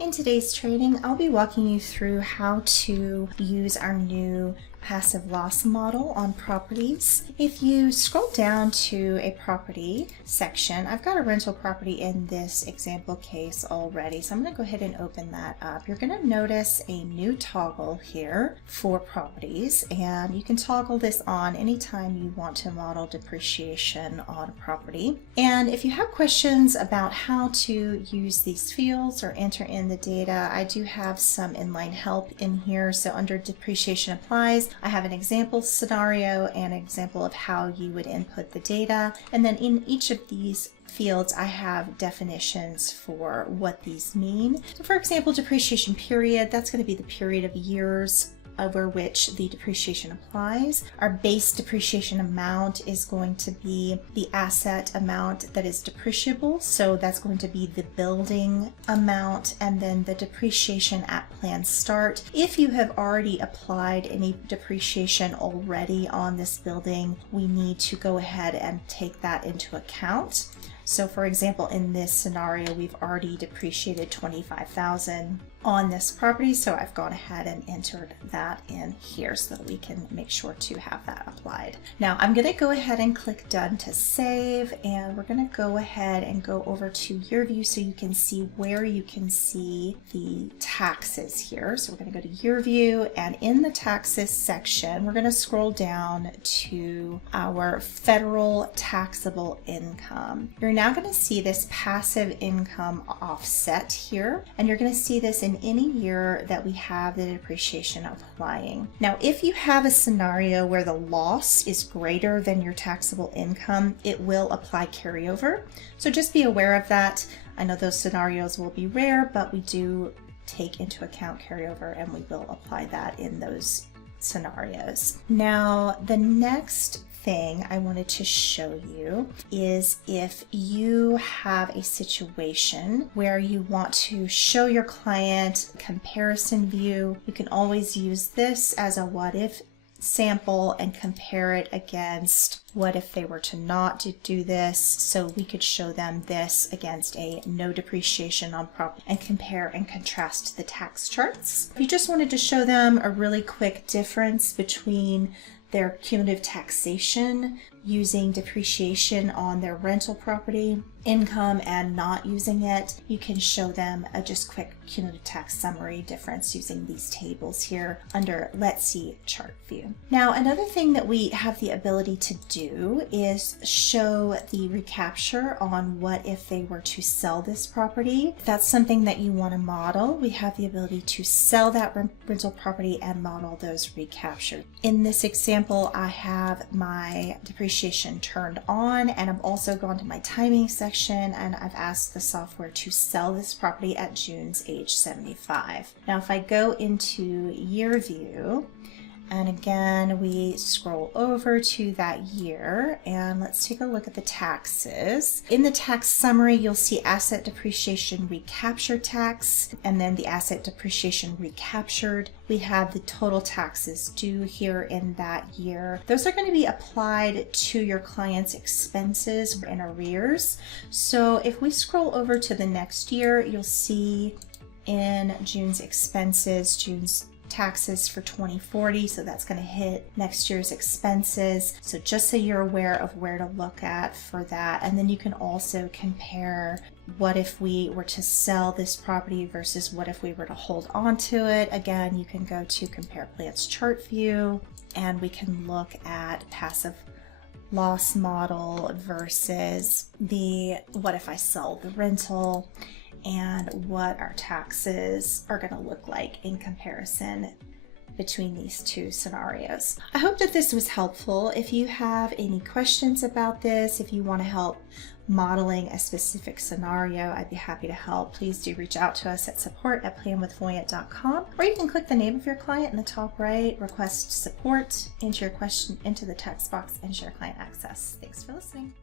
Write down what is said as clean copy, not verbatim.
In today's training, I'll be walking you through how to use our new passive loss model on properties. If you scroll down to a property section, I've got a rental property in this example case already, so I'm going to go ahead and open that up. You're going to notice a new toggle here for properties, and you can toggle this on anytime you want to model depreciation on a property. And if you have questions about how to use these fields or enter in the data, I do have some inline help in here. So under depreciation applies, I have an example scenario and an example of how you would input the data. And then in each of these fields, I have definitions for what these mean. So for example, depreciation period, that's going to be the period of years over which the depreciation applies. Our base depreciation amount is going to be the asset amount that is depreciable, so that's going to be the building amount, and then the depreciation at plan start. If you have already applied any depreciation already on this building, we need to go ahead and take that into account. So for example, in this scenario, we've already depreciated $25,000 on this property, so I've gone ahead and entered that in here so that we can make sure to have that applied. Now I'm going to go ahead and click done to save, and we're going to go ahead and go over to your view so you can see where you can see the taxes here. So we're going to go to your view, and in the taxes section, we're going to scroll down to our federal taxable income. You're now going to see this passive income offset here, and you're going to see this in any year that we have the depreciation applying. Now, if you have a scenario where the loss is greater than your taxable income, it will apply carryover. So just be aware of that. I know those scenarios will be rare, but we do take into account carryover, and we will apply that in those scenarios. Now, the next thing I wanted to show you is if you have a situation where you want to show your client a comparison view, you can always use this as a what if sample and compare it against what if they were to not do this. So we could show them this against a no depreciation on property and compare and contrast the tax charts. If you just wanted to show them a really quick difference between their cumulative taxation using depreciation on their rental property income and not using it, you can show them a just quick cumulative tax summary difference using these tables here under Let's See chart view. Now, another thing that we have the ability to do is show the recapture on what if they were to sell this property. If that's something that you want to model, we have the ability to sell that rental property and model those recaptures. In this example, I have my depreciation turned on, and I've also gone to my timing section, and I've asked the software to sell this property at June's age 75. Now, if I go into year view, and again, we scroll over to that year, and let's take a look at the taxes. In the tax summary, you'll see asset depreciation recapture tax, and then the asset depreciation recaptured. We have the total taxes due here in that year. Those are going to be applied to your client's expenses in arrears. So if we scroll over to the next year, you'll see in June's expenses, June's taxes for 2040, so that's going to hit next year's expenses. So just so you're aware of where to look at for that. And then you can also compare what if we were to sell this property versus what if we were to hold on to it. Again, you can go to compare plans chart view, and we can look at passive loss model versus the what if I sell the rental, and what our taxes are going to look like in comparison between these two scenarios. I hope that this was helpful. If you have any questions about this, if you want to help modeling a specific scenario, I'd be happy to help. Please do reach out to us at support@planwithvoyant.com, or you can click the name of your client in the top right, request support, enter your question into the text box, and share client access. Thanks for listening.